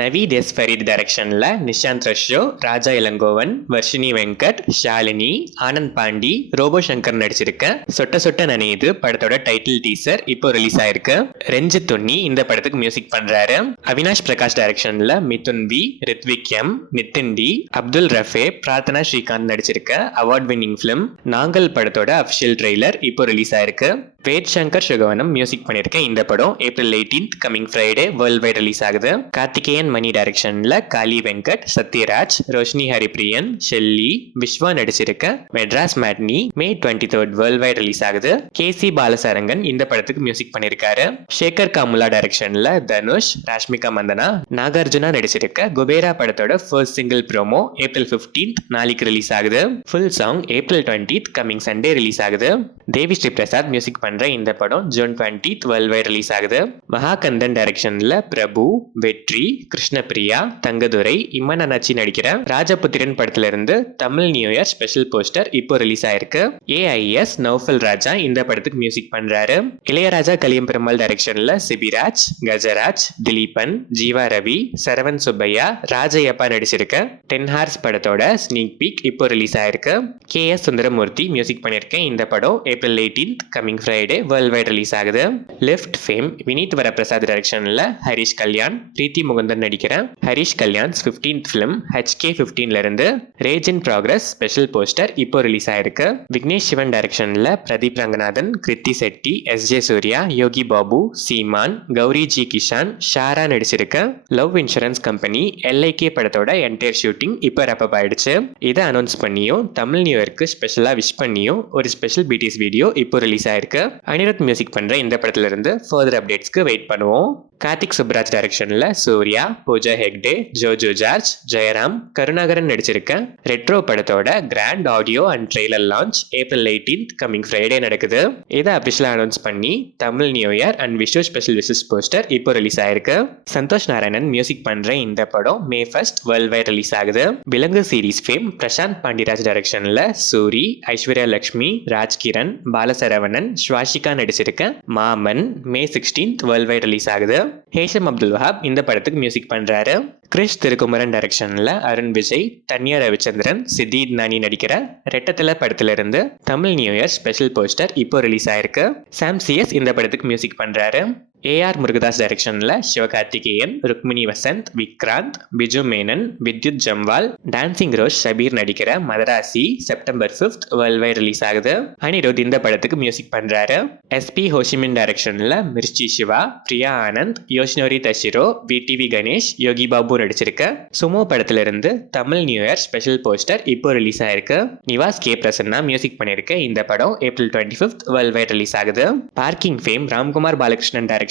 Naveed S Fareed டைரக்ஷன்ல நிஷாந்த் ரஷ்யோ, ராஜா Elangovan, Varshini Venkat, Shalini, Anand Pandi, robot Shankar நடிச்சிருக்க சொட்ட சொட்ட நனையுது படத்தோட டைட்டில் டீசர் இப்போ ரிலீஸ் ஆயிருக்கு. ரஞ்சித் தொன்னி இந்த படத்துக்கு மியூசிக் பண்றாரு. அவினாஷ் பிரகாஷ் டைரக்ஷன்ல Mithun V, Ritvik M, Nitin D, Abdul Rafe, Prarthana Srikanth நடிச்சிருக்க அவார்ட் வின்னிங் பிலிம் நாங்கல் படத்தோட அபிஷியல் ட்ரெய்லர் இப்போ ரிலீஸ் ஆயிருக்கு. வேத் சங்கர் சுகவனம் மியூசிக் பண்ணிருக்க இந்த படம் April 18 coming Friday world wide release ஆகுது. கார்த்திகேயன் மணி டைரக்ஷன்ல காளி வெங்கட், சத்யராஜ், ரோஷினி ஹரிப்ரியன், ஷெல்லி, விஸ்வா நடிச்சிருக்க மெட்ராஸ் மேட்னி மே 23 வேர்ல்ட் வைட் ரிலீஸ் ஆகுது. கேசி பாலசாரங்கன் இந்த படத்துக்கு மியூசிக் பண்ணிருக்காரு. ஷேகர் காமுலா டைரக்ஷன்ல தனுஷ், ராஷ்மிகா மந்தனா, நாகார்ஜுனா நடிச்சிருக்க குபேரா படத்தோட ஃபர்ஸ்ட் சிங்கிள் ப்ரோமோ ஏப்ரல் 15 நாளைக்கு ரிலீஸ் ஆகுது. Full song April 20 coming Sunday release ஆகுது. தேவி ஸ்ரீ பிரசாத் மியூசிக் பண்ற இந்த படம் ஜூன் 20 வேர்ல்ட் வைட் ரிலீஸ் ஆகுது. மகாகந்தன் டைரக்ஷன்ல பிரபு, வெற்றி, கிருஷ்ணபிரியா, தங்கதுரை, இம்மன் அண்ணாச்சி நடிக்கிற ராஜபுத்திரன் படத்துல இருந்து Tamil new year special poster இப்போ ரிலீஸ் ஆயிருக்கு. ஏஐஎஸ் நௌஃபல் ராஜா இந்த படத்துக்கு மியூசிக் பண்றாரு. இளையராஜா கலியம் பெருமாள் டைரக்ஷன்ல சிபிராஜ், கஜராஜ், திலீபன், ஜீவா ரவி, சரவன் சுப்பையா, ராஜையப்பா நடிச்சிருக்க 10 ஹார்ஸ் படத்தோட ஸ்னீக் பீக் இப்போ ரிலீஸ் ஆயிருக்கு. KS சுந்தரமூர்த்தி மியூசிக் பண்ணிருக்கேன் இந்த படம் April 18 coming Friday world wide release ஆகுது. லெஃப்ட் ஃபேம் வினீத் வரப்பிரசாத் டைரக்ஷன்ல ஹரிஷ் கல்யாண், பிரீத்தி முகுந்தன் நடிக்கிற ஹரிஷ் கல்யாண்ஸ் 15th ஃபிலிம் HK15ல இருந்து rage in progress special poster இப்போ ரிலீஸ் ஆயிருக்கு. விக்னேஷ் சிவன் டைரக்ஷன்ல பிரதீப் ரங்கநாதன், கிருத்தி செட்டி, SJ சூர்யா, யோகி பாபு, சீமான், கௌரி ஜி கிஷான், ஷாரா நடிச்சிருக்க லவ் இன்சூரன்ஸ் கம்பெனி LIK படத்தோட என்டையர் ஷூட்டிங் இப்போ ரப்பப் ஆயிடுச்சு. இதை அனௌன்ஸ் பண்ணியும் தமிழ் நியூ இயர்க்கு ஸ்பெஷலா விஷ் பண்ணியும் ஒரு ஸ்பெஷல் BTS வீடியோ இப்போ ரிலீஸ் ஆயிருக்கு. அனிருத் மியூசிக் பண்ற இந்த படத்துல இருந்து ஃபர்தர் அப்டேட்ஸ்க்கு வெயிட் பண்ணுவோம். கார்த்திக் சுப்ராஜ் டைரக்ஷன்ல சூர்யா, பூஜா ஹெக்டே, ஜோஜோ ஜார்ஜ், ஜெயராம், கருணாகரன் நடிச்சிருக்க ரெட்ரோ படத்தோட grand audio and trailer launch April 18 coming Friday நடக்குது. இதை அபிஷியலா அனௌன்ஸ் பண்ணி Tamil new year and Vishu special wishes poster இப்போ ரிலீஸ் ஆயிருக்கு. சந்தோஷ் நாராயணன் மியூசிக் பண்ற இந்த படம் மே 1 வேர்ல்ட் வைட் ரிலீஸ் ஆகுது. விலங்கு சீரிஸ் ஃபேம் பிரசாந்த் பாண்டிராஜ் டைரக்ஷன்ல சூரி, ஐஸ்வர்யா லட்சுமி, ராஜ்கிரண், பாலசரவணன், ஸ்வாஷிகா நடிச்சிருக்க மாமன் மே 16 வேர்ல்ட் வைட் ரிலீஸ் ஆகுது. ஹேஷம் அப்துல் வஹாப் இந்த படத்துக்கு மியூசிக் பண்றாரு. கிரிஷ் திருக்குமரன் டைரக்ஷன்ல அருண் விஜய், தன்யா ரவிச்சந்திரன், சித்தித் நானி நடிக்கிற ரெட்டத்தில படத்துல இருந்து Tamil new year special poster இப்போ ரிலீஸ் ஆயிருக்கு. சாம் CS இந்த படத்துக்கு மியூசிக் பண்றாரு. AR முருகதாஸ் டைரக்ஷன்ல சிவகார்த்திகேயன், ருக்மிணி வசந்த், விக்ராந்த், பிஜு மேனன், வித்யுத் ஜம்வால், டான்சிங் ரோஸ் ஷபீர் நடிக்கிற Madharasi September 5 world wide release ஆகுது. அனிருத் இந்த படத்துக்கு மியூசிக் பண்றாரு. SP ஹோஷிமின் டைரக்ஷன்ல Mirchi Shiva, Priya Anand, Yoshinori Tashiro, VTV Ganesh, Yogi Babu நடிச்சிருக்க சுமோ படத்துல இருந்து Tamil new year special poster இப்போ ரிலீஸ் ஆயிருக்கு. நிவாஸ் K பிரசன்னா மியூசிக் பண்ணிருக்க இந்த படம் ஏப்ரல் 25 வேர்ல்ட் வைட் ரிலீஸ் ஆகுது. பார்க்கிங் ஃபேம் ராம்குமார் பாலகிருஷ்ணன் டைரக்ஷன்ல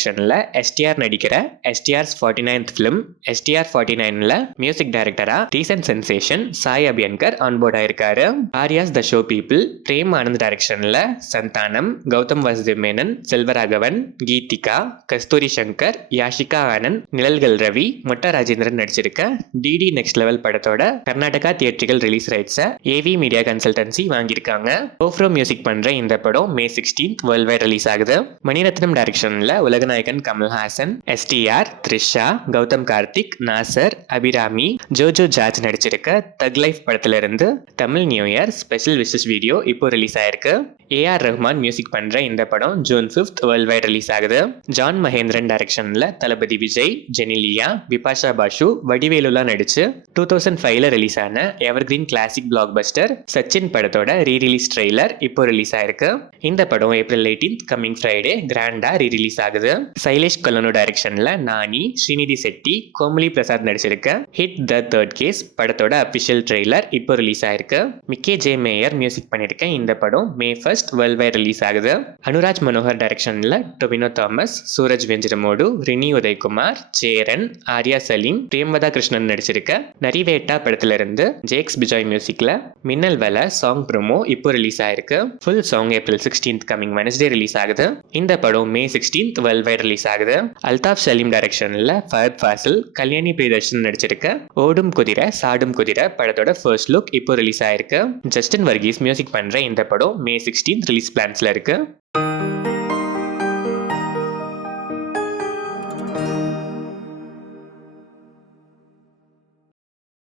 STR நடிக்கிற STR's 49th ஃபிலிம் STR49ல மியூசிக் டைரக்டரா recent sensation Sai Abhyankar onboard ஆயிருக்காரு. Arya's the show people Prem Anand டைரக்ஷன்ல சந்தானம், கௌதம் வாசுதேவ் மேனன், செல்வராகவன், கீதிகா, கஸ்தூரி சங்கர், யாஷிகா ஆனந்த், நிழல்கள் ரவி, மொட்டா ராஜேந்திரன் நடிச்சிருக்க DD நெக்ஸ்ட் லெவல் படத்தோட கர்நாடகா தியேட்ரிக்கல் ரிலீஸ் ரைட்ஸை AV மீடியா கன்சல்டன்சி வாங்கியிருக்காங்க. ஓஃப்ரோ மியூசிக் பண்ற இந்த படம் மே 16 வேர்ல்ட் வைட் ரிலீஸ் ஆகுது. மணிரத்னம் டைரக்ஷன்ல உலகநாயகன் கமல்ஹாசன், STR, த்ரிஷா, கௌதம் கார்த்திக், நாசர், அபிராமி, ஜோஜோ ஜார்ஜ் நடிச்சிருக்க தக் லைஃப் படத்துல இருந்து Tamil new year special wishes video இப்போ ரிலீஸ் ஆயிருக்கு. AR ரஹ்மான் மியூசிக் பண்ற இந்த படம் ஜூன் 5 வேர்ல்ட் வைட் ரிலீஸ் ஆகுது. ஜான் மகேந்திரன் டைரக்ஷன்ல தளபதி விஜய், ஜெனிலியா, விபாஷா பாஷு, வடிவேலுலா நடிச்சு 2005ல ரிலீஸ் ஆன evergreen classic black Bastar Sachin படத்தோட ரீரிலீஸ் ட்ரெய்லர் இப்போ ரிலீஸ் ஆயிருக்கு. இந்த படம் ஏப்ரல் 18 கமிங் ஃப்ரைடே கிராண்டா ரீரிலீஸ் ஆகுது. சைலேஷ் கல்லனு டைரக்ஷன்ல நானி, ஸ்ரீநிதி செட்டி, கோமலி பிரசாத் நடிச்சிருக்க ஹிட் த தேர்ட் கேஸ் படத்தோட அபிஷியல் ட்ரெய்லர் இப்போ ரிலீஸ் ஆயிருக்கு. மிக்கே ஜே மேயர் மியூசிக் பண்ணிருக்க இந்த படம் மே 1 வேர்ல்ட் வைட் ரிலீஸ் ஆகுது. அனுராஜ் மனோகர் டைரக்ஷன்ல டொவினோ தாமஸ், சூரஜ் வெஞ்சரமோடு, ரினி உதயகுமார், சேரன், ஆர்யா சலீம், பிரேம்வதா கிருஷ்ணன் நடிச்சிருக்க நரிவேட்டா படத்துல இருந்து ஜேக்ஸ் பிஜாய் மியூசிக்ல மின்னல் வேலை சாங் ப்ரோமோ இப்போ ரிலீஸ் ஆயிருக்கு. Full song April 16 coming Wednesday release ஆகுது. இந்த படம் மே 16 வேர்ல்ட் வைட் ரிலீஸ் ஆகுது. அல்தாஃப் சலீம் டைரக்ஷன்ல ஃபஹத் ஃபாசில், கல்யாணி பிரியதர்ஷன் நடிச்சிருக்க ஓடும் குதிரை சாடும் குதிரை படத்தோட ஃபர்ஸ்ட் லுக் இப்போ ரிலீஸ் ஆயிருக்கு. ஜஸ்டின் வர்கீஸ் மியூசிக் பண்ற இந்த படம் மே 16 ரிலீஸ் பிளான்ஸ்ல இருக்கு.